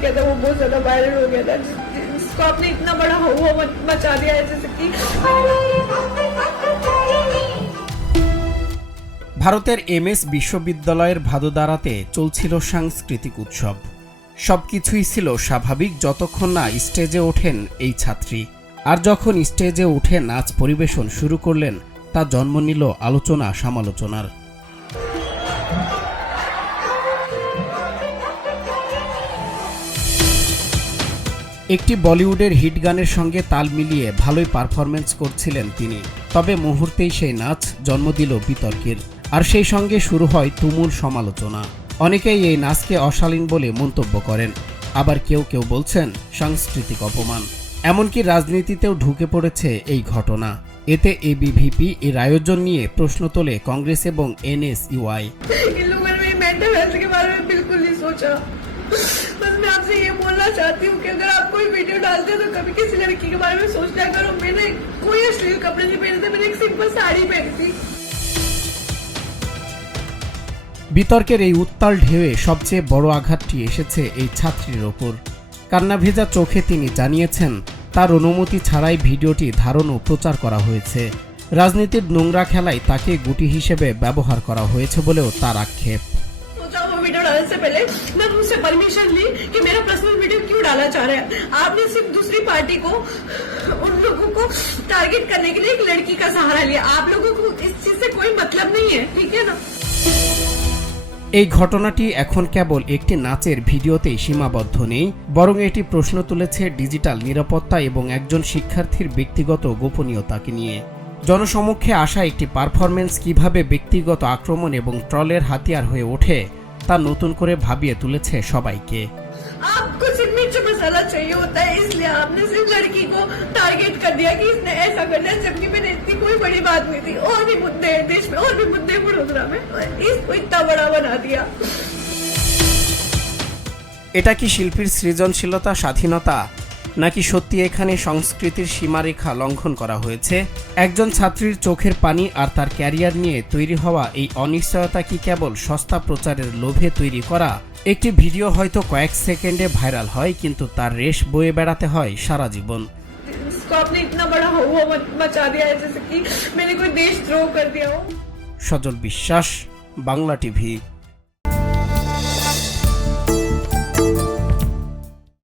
किया था वो बहुत ज्यादा वायरल हो गया था, जिसको आपने इतना बड़ा हुआ मचा दिया है जैसे कि। ভারতের এমএস বিশ্ববিদ্যালয়ের ভাদোদারাতে চলছিল সাংস্কৃতিক উৎসব। সবকিছুই ছিল স্বাভাবিক যতক্ষণ না স্টেজে ওঠেন এই ছাত্রী। আর যখন স্টেজে উঠে নাচ পরিবেশন শুরু করলেন, তা জন্ম নিল আলোচনা সমালোচনার। একটি বলিউডের হিট গানের সঙ্গে তাল মিলিয়ে ভালোই পারফরমেন্স করছিলেন তিনি, তবে মুহূর্তেই সেই নাচ জন্ম দিল বিতর্কের। আর সেই সঙ্গে শুরু হয় তুমুল সমালোচনা। অনেকেই এই নাচকে অশালীন বলে মন্তব্য করেন, আবার কেউ কেউ বলছেন সাংস্কৃতিক অপমান। এমনকি রাজনীতিতেও ঢুকে পড়েছে এই ঘটনা। এতে এবিভিপি এর আয়োজন নিয়ে প্রশ্ন তোলে কংগ্রেস এবং এনএসইউআই। बस मैं आपसे ये बोलना चाहती हूँ कि अगर आप कोई वीडियो डालते हो तो कभी किसी लड़की के बारे में सोचना करो। मैंने कोई अश्लील कपड़े नहीं पहने थे, मैंने एक सिंपल साड़ी पहनी थी। বিতর্কের এই উত্তাল ঢেউয়ে সবচেয়ে বড় আঘাতটি এসেছে এই ছাত্রীর ওপর। কান্না ভেজা চোখে তিনি জানিয়েছেন, তার অনুমতি ছাড়াই ভিডিওটি ধারণ ও প্রচার করা হয়েছে। রাজনীতির নোংরা খেলায় তাকে গুটি হিসেবে ব্যবহার করা হয়েছে বলেও তার আক্ষেপ। वीडियो डालने से पहले मैं उनसे परमिशन ली कि मेरा पर्सनल वीडियो क्यों डाला चाह रहे हैं। आपने सिर्फ दूसरी पार्टी को, उन लोगों को टारगेट करने के लिए एक लड़की का सहारा लिया। आप लोगों को इस चीज से कोई मतलब नहीं है, ठीक है ना। এই ঘটনাটি এখন কেবল একটি নাচের ভিডিওতেই সীমাবদ্ধ নেই, বরং এটি প্রশ্ন তুলেছে ডিজিটাল নিরাপত্তা এবং একজন শিক্ষার্থীর ব্যক্তিগত গোপনীয়তাকে নিয়ে। জনসমক্ষে আসা একটি পারফরমেন্স কিভাবে ব্যক্তিগত আক্রমণ এবং ট্রলের হাতিয়ার হয়ে ওঠে তা নতুন করে ভাবিয়ে তুলেছে সবাইকে। आपको सिर्फ मिर्च मसाला चाहिए होता है, इसलिए आपने सिर्फ लड़की को टारगेट कर दिया कि इसने ऐसा करना है, जबकि मैंने इतनी कोई बड़ी बात नहीं थी। और भी मुद्दे हैं देश में, और भी मुद्दे हैं वडोदरा में, इसको इतना बड़ा बना दिया। এটা কি শিল্পীর সৃজনশীলতা, স্বাধীনতা, নাকি সত্যি এখানে সংস্কৃতির সীমারেখা লঙ্ঘন করা হয়েছে? একজন ছাত্রীর চোখের পানি আর তার ক্যারিয়ার নিয়ে তৈরি হওয়া এই অনিশ্চয়তা কি কেবল সস্তা প্রচারের লোভে তৈরি করা? একটি ভিডিও হয়তো কয়েক সেকেন্ডে ভাইরাল হয়, কিন্তু তার রেশ বয়ে বেড়াতে হয় সারা জীবন। जिसको आपने इतना बड़ा हुआ मचा दिया है जैसे कि मैंने कोई देशद्रोह कर दिया हो। সজল বিশ্বাস, বাংলা টিভি।